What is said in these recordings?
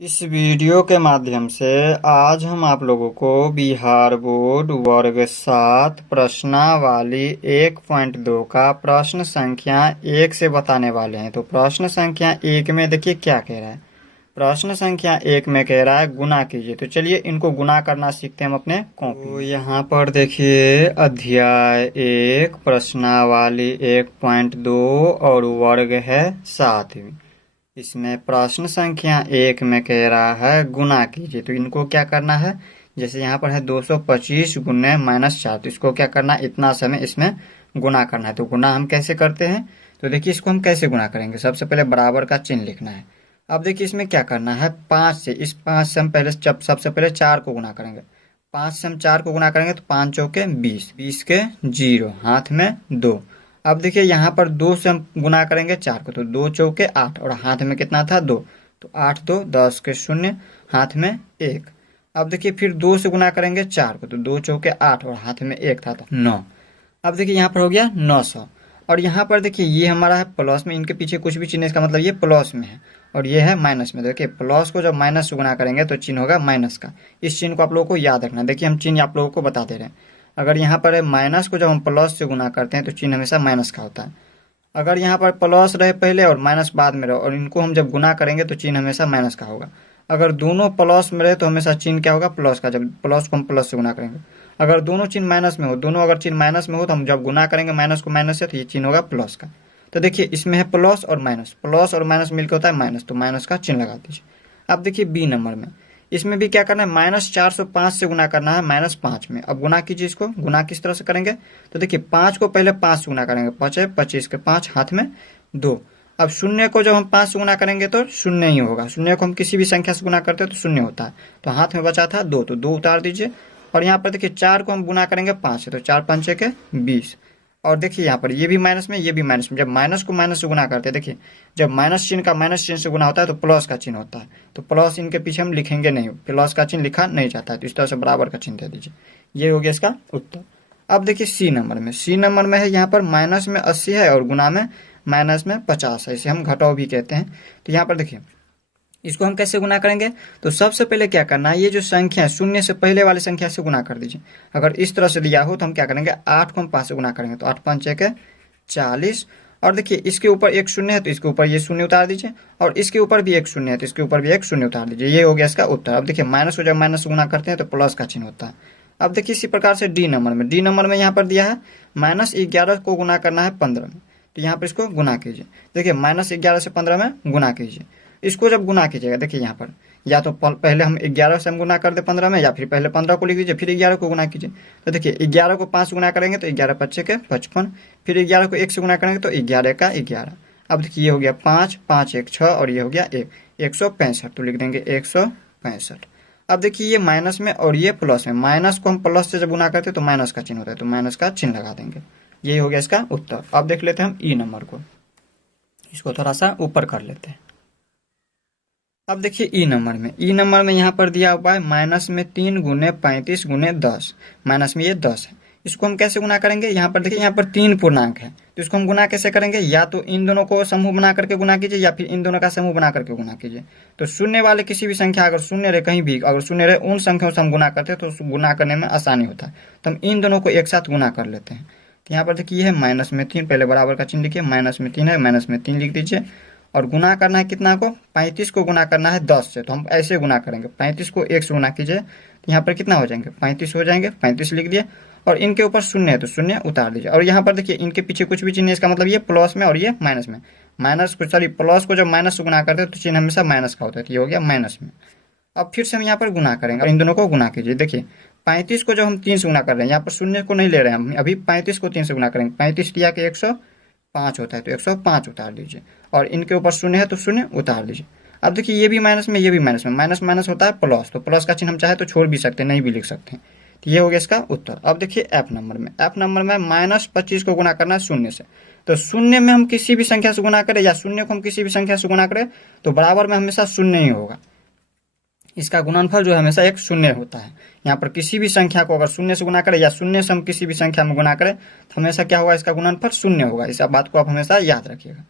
इस वीडियो के माध्यम से आज हम आप लोगों को बिहार बोर्ड वर्ग 7 प्रश्नावली 1.2 का प्रश्न संख्या 1 से बताने वाले हैं। तो प्रश्न संख्या 1 में देखिए क्या कह रहा है। प्रश्न संख्या 1 में कह रहा है गुना कीजिए। तो चलिए इनको गुना करना सीखते हैं हम अपने कॉपी। तो यहाँ पर देखिए अध्याय 1 प्रश्नावली 1.2 और वर्ग है 7। इसमें प्रश्न संख्या 1 में कह रहा है गुना कीजिए। तो इनको क्या करना है, जैसे यहाँ पर है 225 गुने -4, तो इसको क्या करना है, इतना समय इसमें गुना करना है। तो गुना हम कैसे करते हैं, तो देखिए इसको हम कैसे गुना करेंगे। सबसे पहले बराबर का चिन्ह लिखना है। अब देखिए इसमें क्या करना है, 5 से, इस 5 से हम पहले सबसे पहले 4 को गुना करेंगे। 5 से हम 4 को गुना करेंगे तो 5 चौके 20, 20 के 0, हाथ में 2। अब देखिए यहाँ पर 2 से हम गुना करेंगे 4 को, तो 2 चौके 8 और हाथ में कितना था 2, तो 8 2 10 के 0, हाथ में 1। अब देखिए फिर 2 से गुना करेंगे 4 को, तो 2 चौके 8 और हाथ में 1 था तो 9। अब देखिए यहाँ पर हो गया 900। और यहाँ पर देखिए ये हमारा है प्लस में, इनके पीछे कुछ भी चिन्ह, इसका मतलब ये प्लस में है और ये है माइनस में। देखिए प्लस को जब माइनस से गुना करेंगे तो चिन्ह होगा माइनस का। इस चिन्ह को आप लोगों को याद रखना। देखिए हम चिन्ह आप लोगों को बता दे रहे हैं। अगर यहाँ पर है माइनस को जब हम प्लस से गुना करते हैं तो चिन्ह हमेशा माइनस का होता है। अगर यहाँ पर प्लस रहे पहले और माइनस बाद में रहे और इनको हम जब गुना करेंगे तो चिन्ह हमेशा माइनस का होगा। अगर दोनों प्लस में रहे तो हमेशा चिन्ह क्या होगा, प्लस का, जब प्लस को हम प्लस से गुना करेंगे। अगर दोनों चिन्ह माइनस में हो, दोनों अगर चिन्ह माइनस में हो तो हम जब गुना करेंगे माइनस को माइनस से, तो ये चिन्ह होगा प्लस का। तो देखिए इसमें है प्लस और माइनस, प्लस और माइनस मिलकर होता है माइनस, तो माइनस का चिन्ह लगा दीजिए। अब देखिए बी नंबर में, इसमें भी क्या करना है, -405 से गुना करना है -5 में। अब गुना कीजिए, इसको गुना किस तरह से करेंगे, तो देखिए 5 को पहले 5 से गुना करेंगे, 5 है 25 के 5, हाथ में 2। अब शून्य को जब हम 5 से गुना करेंगे तो शून्य ही होगा। शून्य को हम किसी भी संख्या से गुना करते हैं तो शून्य होता है। तो हाथ में बचा था 2, तो 2 उतार दीजिए। और यहाँ पर देखिए 4 को हम गुना करेंगे 5 से, तो 4 5 के 20। और देखिए यहाँ पर ये भी माइनस में, ये भी माइनस में। जब माइनस को माइनस से गुना करते हैं, देखिए जब माइनस चिन्ह का माइनस चिन्ह से गुना होता है तो प्लस का चिन्ह होता है। तो प्लस इनके पीछे हम लिखेंगे नहीं, प्लस का चिन्ह लिखा नहीं जाता है, तो इस तरह से बराबर का चिन्ह दे दीजिए। ये हो गया इसका उत्तर। अब देखिए सी नंबर में, सी नंबर में है यहाँ पर माइनस में 80 है और गुना में माइनस में 50 है। इसे हम घटाव भी कहते हैं। तो यहाँ पर देखिए इसको हम कैसे गुना करेंगे, तो सबसे पहले क्या करना है, ये जो संख्या है शून्य से पहले वाली संख्या से गुना कर दीजिए। अगर इस तरह से दिया हो तो हम क्या करेंगे, 8 को हम 5 से गुना करेंगे, तो 8 5 1 40। और देखिए इसके ऊपर एक शून्य है तो इसके ऊपर ये शून्य उतार दीजिए, और इसके ऊपर भी एक शून्य है तो इसके ऊपर भी एक शून्य उतार दीजिए। ये हो गया इसका उत्तर। अब देखिए माइनस को जब माइनस से गुना करते हैं तो प्लस का चिन्ह होता है। अब देखिए इसी प्रकार से डी नंबर में, डी नंबर में यहाँ पर दिया है -11 को गुना करना है 15 में, तो यहाँ पर इसको गुना कीजिए। देखिए -11 से 15 में गुना कीजिए। इसको जब गुना कीजिएगा, देखिए यहाँ पर या तो पहले हम 11 से हम गुना कर दे 15 में, या फिर पहले 15 को लिख दीजिए फिर 11 को गुना कीजिए। तो देखिए 11 को 5 गुना करेंगे तो 11 5 के 55, फिर 11 को 1 से गुना करेंगे तो 11 का 11। अब देखिए ये हो गया 5 5 1 6 और ये हो गया 1 165, तो लिख देंगे 165। अब देखिए ये माइनस में और ये प्लस में, माइनस को हम प्लस से जब गुना करते हैं तो माइनस का चिन्ह होता है, तो माइनस का चिन्ह लगा देंगे। यही हो गया इसका उत्तर। अब देख लेते हैं हम ई नंबर को, इसको थोड़ा सा ऊपर कर लेते हैं। अब देखिए ई नंबर में, ई नंबर में यहाँ पर दिया हुआ है माइनस में 3 गुने 35 गुने 10, माइनस में ये 10 है। इसको हम कैसे गुना करेंगे, यहाँ पर देखिए यहाँ पर 3 पूर्णांक है, तो इसको हम गुना कैसे करेंगे, या तो इन दोनों को समूह बना करके गुना कीजिए या फिर इन दोनों का समूह बना करके गुना कीजिए। तो शून्य वाले किसी भी संख्या अगर शून्य रहे, कहीं भी अगर शून्य रहे, उन संख्याओं से हम गुना करते हैं तो गुना करने में आसानी होता है। तो हम इन दोनों को एक साथ गुना कर लेते हैं। तो यहाँ पर देखिए ये है माइनस में 3, पहले बराबर का चिन्ह लिखिए, माइनस में 3 है, माइनस में 3 लिख दीजिए। और गुना करना है कितना को, 35 को गुना करना है 10 से, तो हम ऐसे गुना करेंगे, 35 को 1 से गुना कीजिए, तो यहाँ पर कितना हो जाएंगे, 35 हो जाएंगे, 35 लिख दिए। और इनके ऊपर शून्य है तो शून्य उतार दीजिए। और यहाँ पर देखिए इनके पीछे कुछ भी चिन्ह है, इसका मतलब ये प्लस में और ये माइनस में। माइनस को, सॉरी, प्लस को जब माइनस से गुना करते हैं तो चिन्ह हमेशा माइनस का होता है, तो ये हो गया माइनस में। अब फिर से हम यहाँ पर गुना करेंगे और इन दोनों को गुना कीजिए। देखिए 35 को जब हम 3 से गुना कर रहे हैं, यहाँ पर शून्य को नहीं ले रहे हैं हम, अभी 35 को 3 से गुना करेंगे, 35 दिया कि 105 होता है, तो 105 उतार दीजिए। और इनके ऊपर शून्य है तो शून्य उतार दीजिए। अब देखिए ये भी माइनस में, ये भी माइनस में, माइनस माइनस होता है प्लस, तो प्लस का चिन्ह हम चाहे तो छोड़ भी सकते हैं, नहीं भी लिख सकते हैं। तो ये हो गया इसका उत्तर। अब देखिए एफ नंबर में, एफ नंबर में -25 को गुना करना है शून्य से। तो शून्य में हम किसी भी संख्या से गुना करें या शून्य को हम किसी भी संख्या से गुना करें तो बराबर में हमेशा शून्य ही होगा। इसका गुणनफल जो है हमेशा एक शून्य होता है। यहाँ पर किसी भी संख्या को अगर शून्य से गुना करें या शून्य से हम किसी भी संख्या में गुना करें तो हमेशा क्या होगा, इसका गुणनफल शून्य होगा। इस बात को आप हमेशा याद रखिएगा।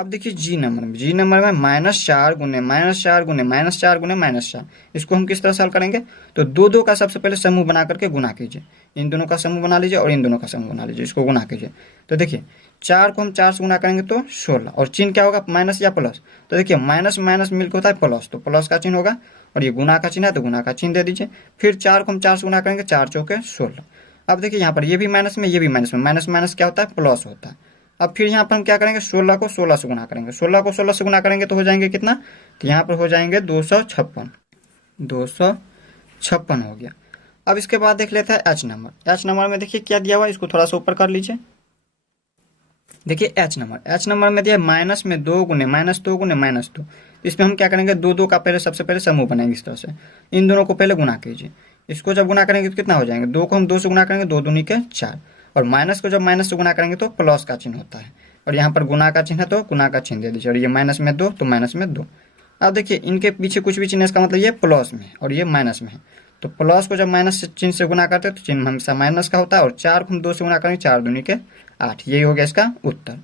अब देखिए जी नंबर में -4 गुने -4 गुने -4 गुने -4, इसको हम किस तरह सॉल्व करेंगे? तो दो दो का सबसे पहले समूह बना करके गुना कीजिए, इन दोनों का समूह बना लीजिए और इन दोनों का समूह बना लीजिए, इसको गुना कीजिए। तो देखिए 4 को हम 4 से गुना करेंगे तो 16, और चिन्ह क्या होगा? माइनस या प्लस। तो देखिए माइनस माइनस मिलकर होता है प्लस, तो प्लस का चिन्ह होगा, और ये गुना का चिन्ह है तो गुना का चिन्ह दे दीजिए। फिर 4 को हम 4 से गुना करेंगे, 4 चौके 16। अब देखिए यहाँ पर ये भी माइनस में, ये भी माइनस में, माइनस माइनस क्या होता है? प्लस होता है। अब फिर यहाँ पर हम क्या करेंगे? 16 को 16 से गुना करेंगे, 16 को 16 से गुना करेंगे तो हो जाएंगे कितना? तो यहाँ पर हो जाएंगे 256, 256 हो गया। अब इसके बाद देख लेते हैं एच नंबर। एच नंबर में देखिए क्या दिया हुआ है, इसको थोड़ा सा ऊपर कर लीजिए। देखिए एच नंबर में दिया माइनस में 2 गुने -2 गुने -2। इसमें हम क्या करेंगे? दो दो का पहले सबसे पहले समूह बनाएंगे इस तरह से, इन दोनों को पहले गुना कीजिए। इसको जब गुना करेंगे तो कितना हो जाएंगे? 2 को हम 2 से गुना करेंगे, 2 दूनी के 4, और माइनस को जब माइनस से गुना करेंगे तो प्लस का चिन्ह होता है, और यहाँ पर गुना का चिन्ह है तो गुना का चिन्ह दे दीजिए, और ये माइनस में 2 तो माइनस में 2। अब देखिए इनके पीछे कुछ भी चिन्ह, इसका मतलब ये प्लस में और ये माइनस में है, तो प्लस को जब माइनस चिन्ह से गुना करते हैं तो चिन्ह हमेशा माइनस का होता है, और 4 को हम 2 से गुना करेंगे, 4 दूनी के 8, यही हो गया इसका उत्तर।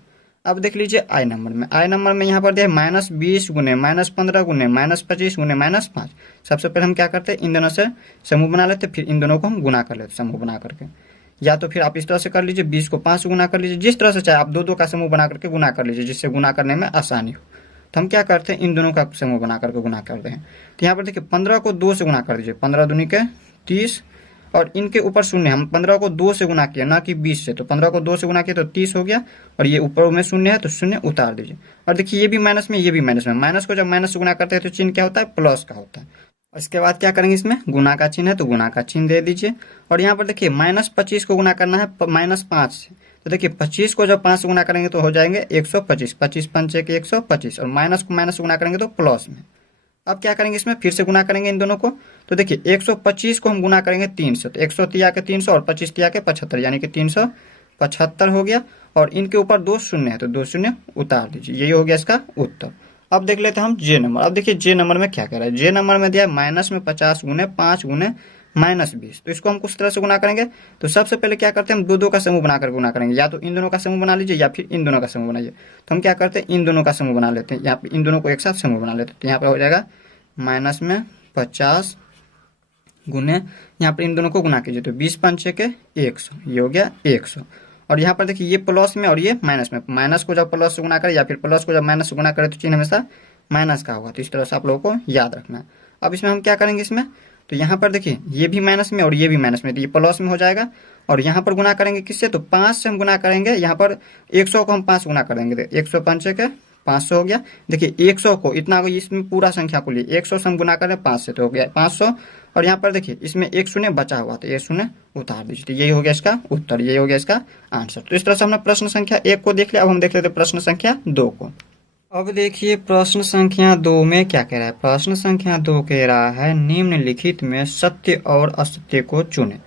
अब देख लीजिए आई नंबर में यहाँ पर दिया -20 गुने -15 गुने -25 गुने -5। सबसे पहले हम क्या करते हैं? इन दोनों से समूह बना लेते, फिर इन दोनों को हम गुना कर लेते समूह बना करके, या तो फिर आप इस तरह से कर लीजिए, 20 को 5 से गुना कर लीजिए, जिस तरह से चाहे आप दो दो का समूह बना करके गुना कर लीजिए, जिससे गुना करने में आसानी हो। तो हम क्या करते हैं? इन दोनों का समूह बना करके गुना करते हैं। तो यहाँ पर देखिए 15 को 2 से गुना कर दीजिए, 15 दूनी के 30, और इनके ऊपर शून्य, हम 15 को 2 से गुना किया ना कि 20 से, तो 15 को 2 से गुना किया तो 30 हो गया, और ये ऊपर में शून्य है तो शून्य उतार दीजिए। और देखिए ये भी माइनस में, ये भी माइनस में, माइनस को जब माइनस से गुना करते हैं तो चिन्ह क्या होता है? प्लस का होता है। इसके बाद क्या करेंगे? इसमें गुना का चिन्ह है तो गुना का चिन्ह दे दीजिए, और यहाँ पर देखिए -25 को गुना करना है -5 से, तो देखिए 25 को जब 5 से गुना करेंगे तो हो जाएंगे 125, 25 पंचे के 125, और माइनस को माइनस से गुना करेंगे तो प्लस में। अब क्या करेंगे? इसमें फिर से गुना करेंगे इन दोनों को, तो देखिए 125 को हम गुना करेंगे 3 से, तो 100 तिया के 300 और 25 तिया के 75, यानी कि 375 हो गया, और इनके ऊपर 2 शून्य है तो 2 शून्य उतार दीजिए, यही हो गया इसका उत्तर। अब देख लेते हैं हम जे नंबर। अब देखिए जे नंबर में क्या कह रहा है? जे नंबर में दिया है -50 गुने 5 गुने -20, तो इसको हम कुछ तरह से गुना करेंगे। तो सबसे पहले क्या करते हैं? हम दो दो का समूह बनाकर गुना करेंगे, या तो इन दोनों का समूह बना लीजिए या फिर इन दोनों का समूह बनाइए। तो हम क्या करते हैं? इन दोनों का समूह बना लेते हैं, यहाँ पे इन दोनों को एक साथ समूह बना लेते हैं, तो यहाँ पे हो जाएगा -50 गुने, यहाँ पर इन दोनों को गुना कीजिए तो 20 पंचे के 100, ये हो गया 100। और यहाँ पर देखिए ये प्लस में और ये माइनस में, माइनस को जब प्लस से गुना करें या फिर प्लस को जब माइनस से गुना करें तो चिन्ह हमेशा माइनस का होगा, तो इस तरह से आप लोगों को याद रखना है। अब इसमें हम क्या करेंगे? इसमें तो यहाँ पर देखिए ये भी माइनस में और ये भी माइनस में, तो ये प्लस में हो जाएगा, और यहाँ पर गुना करेंगे किससे? तो 5 से हम गुना करेंगे, यहाँ पर 100 को हम 5 गुना करेंगे तो 100 पंचे के 500 हो गया। देखिए 100 को इतना, इसमें पूरा संख्या को लिए 100 से हम गुना करें 5 से तो हो गया 500, और यहाँ पर देखिए इसमें एक शून्य बचा हुआ तो ये शून्य उतार दीजिए, तो यही हो गया इसका उत्तर, यही हो गया इसका आंसर। तो इस तरह से हमने प्रश्न संख्या 1 को देख लिया। अब हम देख लेते हैं प्रश्न संख्या 2 को। अब देखिए प्रश्न संख्या 2 में क्या कह रहा है? प्रश्न संख्या 2 कह रहा है निम्नलिखित में सत्य और असत्य को चुने।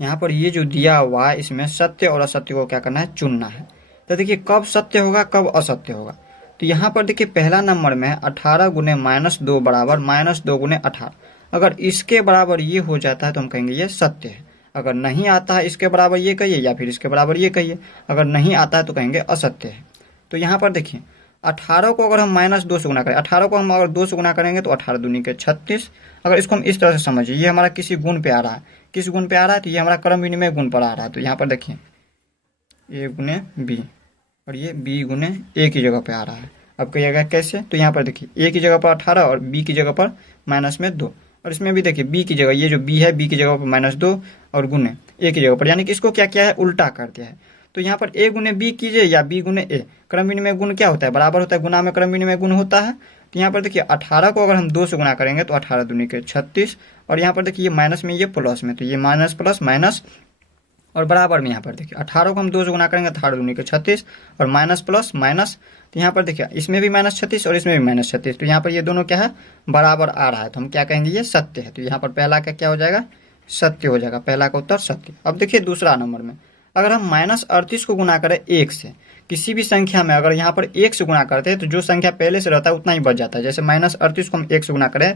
यहाँ पर ये जो दिया हुआ है इसमें सत्य और असत्य को क्या करना है? चुनना है। तो देखिए कब सत्य होगा कब असत्य होगा, तो यहाँ पर देखिए पहला नंबर में 18 गुने -2 बराबर -2 गुने 18, अगर इसके बराबर ये हो जाता है तो हम कहेंगे ये सत्य है। अगर नहीं आता है इसके बराबर ये कहिए या फिर इसके बराबर ये कहिए, अगर नहीं आता है तो कहेंगे असत्य है। तो यहाँ पर देखिए 18 को अगर हम -2 से गुना करें, 18 को हम अगर 2 से गुना करेंगे तो 18 दूनी के 36। अगर इसको हम इस तरह से समझिए, ये हमारा किसी गुण पे आ रहा है, किस गुण पे आ रहा है? तो ये हमारा क्रम विनिमय गुण पर आ रहा है। तो यहाँ पर देखिए ए गुने बी और ये बी गुने ए की जगह पे आ रहा है। अब कहिएगा कैसे? तो यहाँ पर देखिए ए की जगह पर 18 और बी की जगह पर -2, और इसमें भी देखिए बी की जगह, ये जो बी है बी की जगह पर -2 और गुने ए की जगह पर, यानी कि इसको क्या किया है? उल्टा कर दिया है। तो यहाँ पर ए गुने बी कीजिए या बी गुने ए, क्रम विनिमय गुण क्या होता है? बराबर होता है, गुना में क्रम विनिमय गुण होता है। तो यहाँ पर देखिए 18 को अगर हम 2 से गुना करेंगे तो 18 दूनी के 36, और यहाँ पर देखिए ये माइनस में ये प्लस में, तो ये माइनस प्लस माइनस, और बराबर में यहाँ पर देखिए 18 को हम 2 से गुना करेंगे तो 18 दूनी के 36 और माइनस प्लस माइनस, तो यहाँ पर देखिए इसमें भी -36 और इसमें भी -36, तो यहाँ पर ये दोनों क्या है? बराबर आ रहा है, तो हम क्या कहेंगे? ये सत्य है। तो यहाँ पर पहला का क्या हो जाएगा? सत्य हो जाएगा, पहला का उत्तर सत्य। अब देखिए दूसरा नंबर में अगर हम -38 को गुना करें 1 से, किसी भी संख्या में अगर यहाँ पर 1 से गुना करते हैं तो जो संख्या पहले से रहता है उतना ही बच जाता है। जैसे -38 को हम 1 से गुना करें,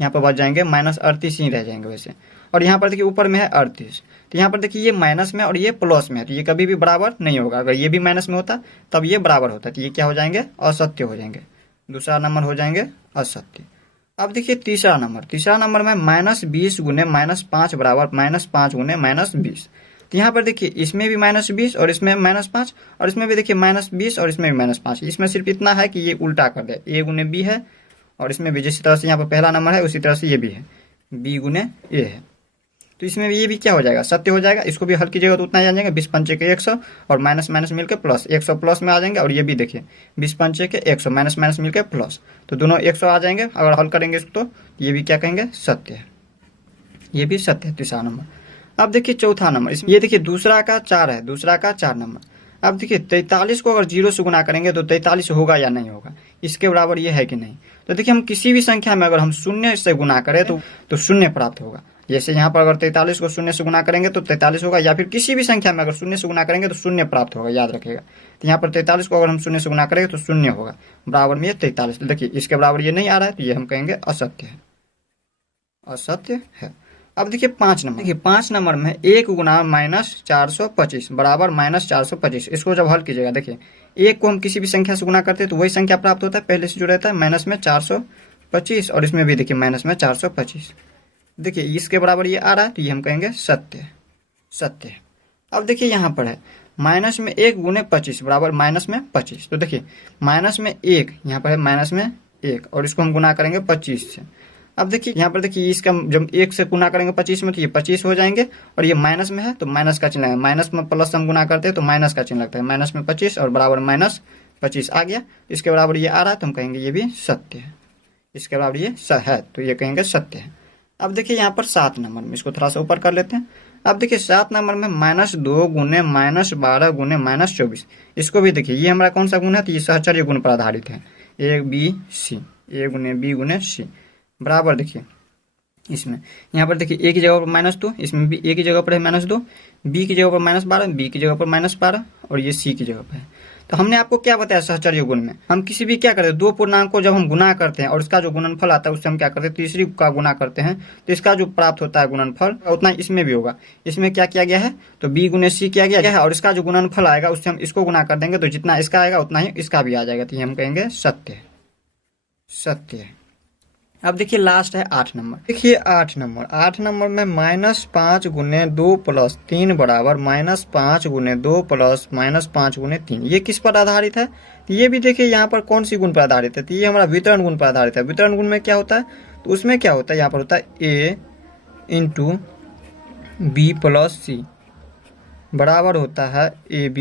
यहाँ पर बच जाएंगे -38 ही रह जाएंगे वैसे। और यहाँ पर देखिए ऊपर में है 38। तो यहाँ पर देखिए ये माइनस में और ये प्लस में है, तो ये कभी भी बराबर नहीं होगा। अगर ये भी माइनस में होता तब ये बराबर होता, तो ये क्या हो जाएंगे, असत्य हो जाएंगे। दूसरा नंबर हो जाएंगे असत्य। अब देखिए तीसरा नंबर में -20 गुने -5 बराबर -5 गुने -20। तो यहाँ पर देखिए इसमें भी -20 और इसमें -5 और इसमें भी देखिए -20 और इसमें भी -5। इसमें सिर्फ इतना है कि ये उल्टा कर दे, a गुने b है और इसमें भी जिस तरह से यहाँ पर पहला नंबर है उसी तरह से ये भी है, b गुने a है। तो इसमें भी ये भी क्या हो जाएगा, सत्य हो जाएगा। इसको भी हल कीजिएगा तो उतना ही आ जाएगा, 20 पंचे के 100 और माइनस माइनस मिलकर प्लस, 100 प्लस में आ जाएंगे। और ये भी देखिए 20 पंचे के 100 माइनस माइनस मिलकर प्लस, तो दोनों 100 आ जाएंगे। अगर हल करेंगे इसको तो ये भी क्या कहेंगे, सत्य है। ये भी सत्य है, तीसरा नंबर। अब देखिए चौथा नंबर, इसमें ये देखिए दूसरा का 4 है, दूसरा का 4 नंबर। अब देखिए 43 को अगर 0 से गुना करेंगे तो 43 होगा या नहीं होगा, इसके बराबर ये है कि नहीं। तो देखिए हम किसी भी संख्या में अगर हम शून्य से गुना करें तो शून्य प्राप्त होगा। जैसे यहाँ पर अगर 43 को शून्य से गुना करेंगे तो 43 होगा, या फिर किसी भी संख्या में अगर शून्य से गुना करेंगे तो शून्य प्राप्त होगा, याद रखिएगा। तो यहाँ पर 43 को अगर हम शून्य से गुना करेंगे तो शून्य होगा, बराबर में ये 43। तो देखिए इसके बराबर ये नहीं आ रहा है, तो ये हम कहेंगे असत्य है, असत्य है। अब देखिए 5 नंबर, देखिए 5 नंबर में 1 गुना -425 बराबर -425। इसको जब हल कीजिएगा, देखिए 1 को हम किसी भी संख्या से गुना करते हैं तो वही संख्या प्राप्त होता है पहले से जो रहता है, माइनस में 425 और इसमें भी देखिए माइनस में 425। देखिए इसके बराबर ये आ रहा है, तो ये हम कहेंगे सत्य, सत्य है। अब देखिए यहाँ पर है माइनस में 1 गुने 25 बराबर माइनस में 25। तो देखिए माइनस में 1, यहाँ पर है माइनस में 1 और इसको हम गुना करेंगे 25 से। अब देखिए यहाँ पर देखिए इसका जब 1 से गुना करेंगे 25 में तो ये 25 हो जाएंगे, और ये माइनस में है तो माइनस का चिन्ह है, माइनस में प्लस हम गुना करते हैं तो माइनस का चिन्ह लगता है, माइनस में 25 और बराबर -25 आ गया। इसके बराबर ये आ रहा है तो हम कहेंगे ये भी सत्य है, इसके बराबर ये है, तो ये कहेंगे सत्य है। अब देखिए यहाँ पर 7 नंबर में, इसको थोड़ा सा ऊपर कर लेते हैं। अब देखिए 7 नंबर में -2 गुने -12 गुने -24। इसको भी देखिए ये हमारा कौन सा गुण है, तो ये सहचर्य गुण पर आधारित है, ए बी सी, ए गुने बी गुने सी बराबर। देखिए इसमें यहाँ पर देखिए ए की जगह पर -2, इसमें भी ए की जगह पर है -2, बी की जगह पर -12, बी की जगह पर -12 और ये सी की जगह पर है। तो हमने आपको क्या बताया सहचर्य गुण में, हम किसी भी क्या करते हैं, दो पूर्णांक को जब हम गुना करते हैं और इसका जो गुणनफल आता है उससे हम क्या करते हैं, तीसरी का गुना करते हैं, तो इसका जो प्राप्त होता है गुणनफल उतना इसमें भी होगा। इसमें क्या किया गया है, तो बी गुने सी किया गया है और इसका जो गुणनफल आएगा उससे हम इसको गुना कर देंगे, तो जितना इसका आएगा उतना ही इसका भी आ जाएगा, तो ये हम कहेंगे सत्य, सत्य है। अब देखिए लास्ट है 8 नंबर, देखिए 8 नंबर में -5 गुने 2 + 3 बराबर -5 गुने 2 + -5 गुने 3। ये किस पर आधारित है, ये भी देखिए यहाँ पर कौन सी गुण पर आधारित है, तो ये हमारा वितरण गुण पर आधारित है। वितरण गुण में क्या होता है, तो उसमें क्या होता है, यहाँ पर होता है a × b + c बराबर होता है ab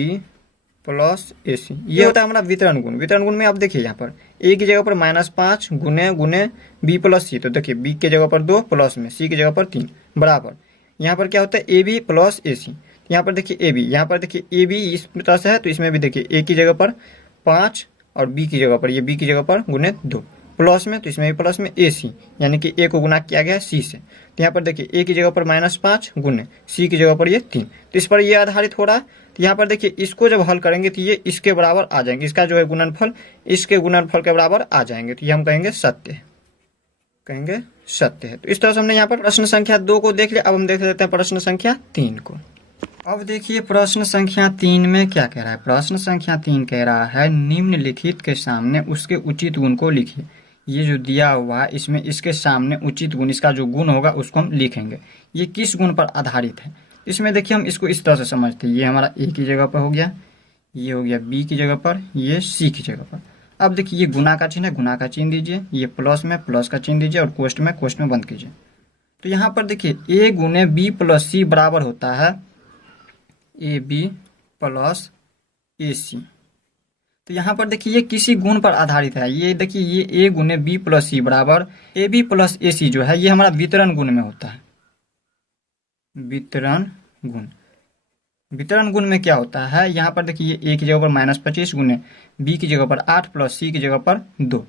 + ac। ये होता है हमारा वितरण गुण। वितरण गुण में आप देखिए यहाँ पर a की जगह पर -5 गुने b + c, तो देखिए b की जगह पर 2 प्लस में c की जगह पर 3 बराबर। यहाँ पर क्या होता है ab + ac। यहाँ पर देखिए ab, यहाँ पर देखिए ab इस तरह से है, तो इसमें भी देखिए a की जगह पर 5 और b की जगह पर, ये b की जगह पर गुने 2 प्लस में, तो इसमें भी प्लस में ac, यानी कि a को गुना किया गया है c से। तो यहाँ पर देखिए a की जगह पर -5 गुने c की जगह पर ये 3, तो इस पर ये आधारित हो रहा है। तो यहाँ पर देखिए इसको जब हल करेंगे तो ये इसके बराबर आ जाएंगे, इसका जो है गुणनफल इसके गुणनफल के बराबर आ जाएंगे, तो ये हम कहेंगे सत्य, कहेंगे सत्य है। तो इस तरह से हमने यहाँ पर प्रश्न संख्या 2 को देख लिया। अब हम देख लेते हैं प्रश्न संख्या 3 को। अब देखिए प्रश्न संख्या 3 में क्या कह रहा है, प्रश्न संख्या 3 कह रहा है निम्नलिखित के सामने उसके उचित गुण को लिखिए। ये जो दिया हुआ है इसमें इसके सामने उचित गुण, इसका जो गुण होगा उसको हम लिखेंगे। ये किस गुण पर आधारित है, इसमें देखिए हम इसको इस तरह से समझते हैं, ये हमारा ए की जगह पर हो गया, ये हो गया बी की जगह पर, ये सी की जगह पर। अब देखिए ये गुना का चिन्ह है, गुना का चिन्ह दीजिए, ये प्लस में प्लस का चिन्ह दीजिए और कोष्ठ में बंद कीजिए। तो यहाँ पर देखिए ए गुने बी + सी बराबर होता है ए बी + ए सी। तो यहाँ पर देखिए ये किसी गुण पर आधारित है। ये देखिए ये a गुने b + c बराबर ए बी + ए सी जो है ये हमारा वितरण गुण में होता है। वितरण गुण, वितरण गुण में क्या होता है, यहाँ पर देखिए ये a की जगह पर -25 गुने b की जगह पर 8 + c की जगह पर 2,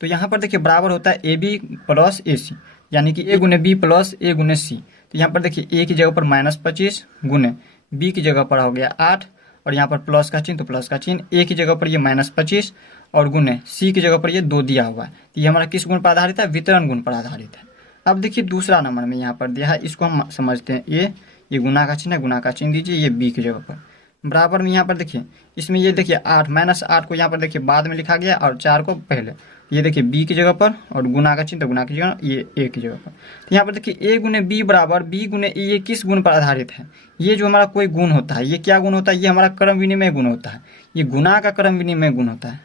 तो यहाँ पर देखिए बराबर होता है ए बी + ए सी, यानी कि a गुने b + a गुने c। तो यहाँ पर देखिए a की जगह पर -25 गुने b की जगह पर हो गया 8 और यहाँ पर प्लस का चिन्ह, तो प्लस का चिन्ह, a की जगह पर ये -25 और गुने c की जगह पर ये 2 दिया हुआ है। तो ये हमारा किस गुण पर आधारित है, वितरण गुण पर आधारित है। अब देखिए दूसरा नंबर में यहाँ पर दिया है, इसको हम समझते हैं। ये गुना का चिन्ह है, गुना का चिन्ह दीजिए, ये बी की जगह पर। बराबर में यहाँ पर देखिए, इसमें ये देखिए 8 -8 को यहाँ पर देखिए बाद में लिखा गया और 4 को पहले। ये देखिए बी की जगह पर और गुना का चिन्ह तो गुना की जगह, ये ए की जगह पर। तो यहाँ पर देखिए ए गुने बी बराबर बी गुने ए, ये किस गुण पर आधारित है? ये जो हमारा कोई गुण होता है, ये क्या गुण होता है? ये हमारा क्रम विनिमय गुण होता है। ये गुना का क्रम विनिमय गुण होता है।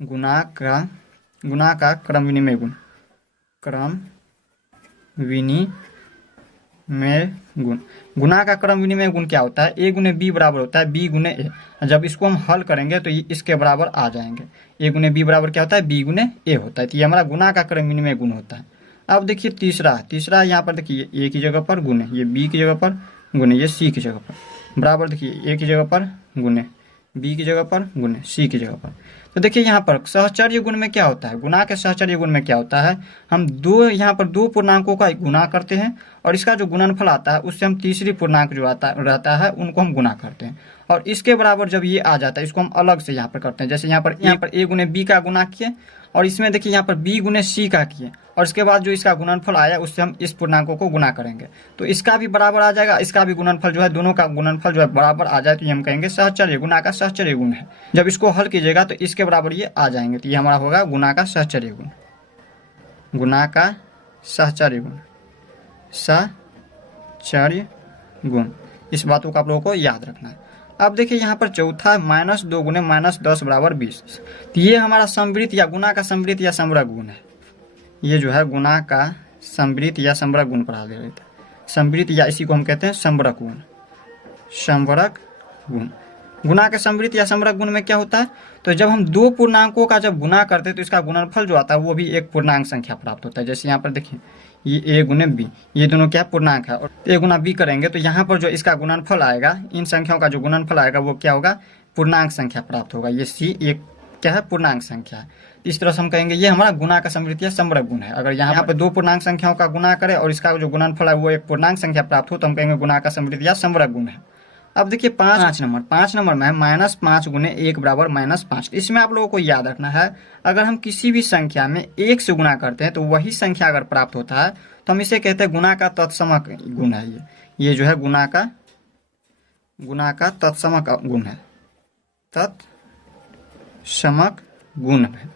गुना का क्रम विनिमय गुण, क्रम विनिमय गुण। गुना का क्रम विनिमय गुण क्या होता है? ए गुने बी बराबर होता है बी गुने ए। जब इसको हम हल करेंगे तो ये इसके बराबर आ जाएंगे। ए गुने बी बराबर क्या होता है? बी गुने ए होता है। तो ये हमारा गुना का क्रम विनिमय गुण होता है। अब देखिए तीसरा यहाँ पर देखिए ए की जगह पर गुने, ये बी की जगह पर गुने, ये सी की जगह पर। बराबर देखिए ए की जगह पर गुने, बी की जगह पर गुने, सी की जगह पर। तो देखिए यहाँ पर सहचर्य गुण में क्या होता है? गुना के सहचर्य गुण में क्या होता है? हम यहाँ पर दो पूर्णांकों का गुना करते हैं और इसका जो गुणनफल आता है उससे हम तीसरी पूर्णांक जो रहता है उनको हम गुना करते हैं और इसके बराबर जब ये आ जाता है इसको हम अलग से यहाँ पर करते हैं। जैसे यहाँ पर ए गुने बी का गुना किए और इसमें देखिए यहाँ पर बी गुने सी का किए और इसके बाद जो इसका गुणनफल आया उससे हम इस पूर्णांकों को गुना करेंगे तो इसका भी बराबर आ जाएगा, इसका भी गुणनफल जो है, दोनों का गुणनफल जो है बराबर आ जाए तो ये हम कहेंगे सहचर्य, गुना का सहचर्य गुण है। जब इसको हल कीजिएगा तो इसके बराबर ये आ जाएंगे तो ये हमारा होगा गुना का सहचर्य गुण, गुना का सहचर्य गुण, सहचर्य गुण। इस बातों को आप लोगों को याद रखना है। अब देखिए यहाँ पर चौथा -2 गुने -10 बराबर 20। तो ये हमारा समवृत्त या गुना का समवृत्त या समवर्ग गुण है। ये जो है गुना का समवृत्त या समवर्ग गुण पर आधारित है। समवृत्त या इसी को हम कहते हैं समवर्ग गुण, समवर्ग गुण। गुना के समवृत्त या समवर्ग गुण में क्या होता है? तो जब हम दो पूर्णांकों का जब गुना करते हैं तो इसका गुणनफल जो आता है वो भी एक पूर्णांक संख्या प्राप्त होता है। जैसे यहाँ पर देखिए ये ए गुने बी, ये दोनों क्या पूर्णांक है और ए गुना बी करेंगे तो यहाँ पर जो इसका गुणनफल आएगा, इन संख्याओं का जो गुणनफल आएगा वो क्या होगा? पूर्णांक संख्या प्राप्त होगा। ये सी एक क्या है? पूर्णांक संख्या है। इस तरह से हम कहेंगे ये हमारा गुना का समवृत्त या समवर्ग गुण है। अगर यहाँ पर दो पूर्णांक संख्याओं का गुना करें और इसका जो गुणनफल है वो एक पूर्णांक संख्या प्राप्त हो तो हम कहेंगे गुना का समवृत्त या समवर्ग गुण है। अब देखिए 5 नंबर में है -5 गुने 1 बराबर -5। इसमें आप लोगों को याद रखना है, अगर हम किसी भी संख्या में 1 से गुना करते हैं तो वही संख्या अगर प्राप्त होता है तो हम इसे कहते हैं गुना का तत्समक गुण है। ये जो है गुना का तत्समक गुण है, तत्समक गुण है।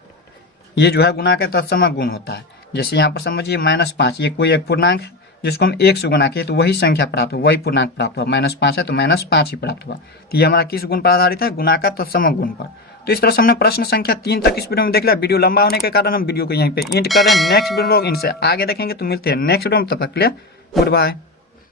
ये जो है गुना के तत्समक गुण होता है। जैसे यहाँ पर समझिए -5, ये कोई एक पूर्णांक है जिसको हम 1 से गुना किए तो वही संख्या प्राप्त हुआ, वही पूर्णांक प्राप्त हुआ। -5 है तो -5 ही प्राप्त हुआ। तो ये हमारा किस गुण पर आधारित है? गुना का तत्समक गुण पर। तो इस तरह से हमने प्रश्न संख्या 3 तक इस वीडियो में देख लिया। वीडियो लंबा होने के कारण हम वीडियो को यहीं पे एंड कर रहे हैं। नेक्स्ट वीडियो लोग इनसे आगे देखेंगे तो मिलते हैं नेक्स्ट वीडियो में। तब तक के लिए गुड बाय।